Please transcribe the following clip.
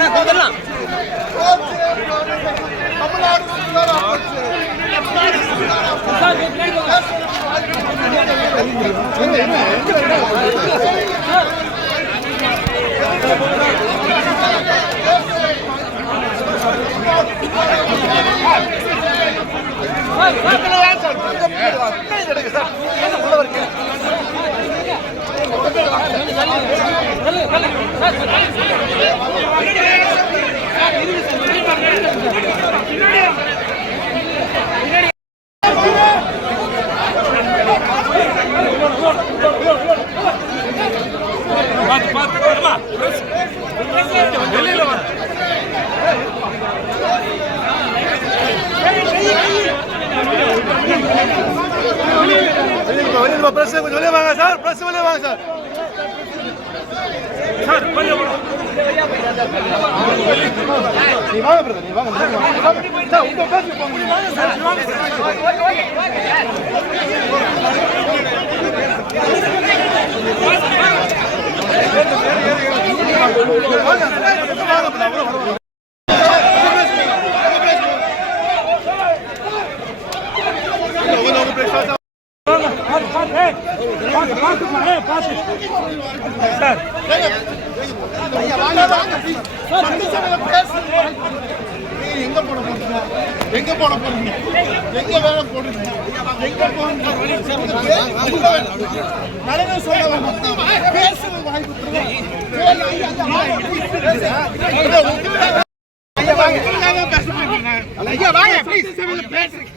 Sir press கொஞ்சம் வெளியே வாங்க சார் பிரஸ் வெளியே வாங்க சார். நீ வாங்க பிரதர் நீ வாங்க. நீ வாங்க. சார். உங்க போங்க Sen. Sen. Sen. Sen. Sen. எங்கே போட போறீங்க எங்கே போட போறீங்க எங்கே வேலை போடுறீங்க எங்க போறீங்க நடந்து சொல்ல வேண்டாம் பேசுறது வாய்ப்பு கொடுத்துருங்க. ஐயா, வாங்க. ஐயா, வாங்க, பேசுறீங்க.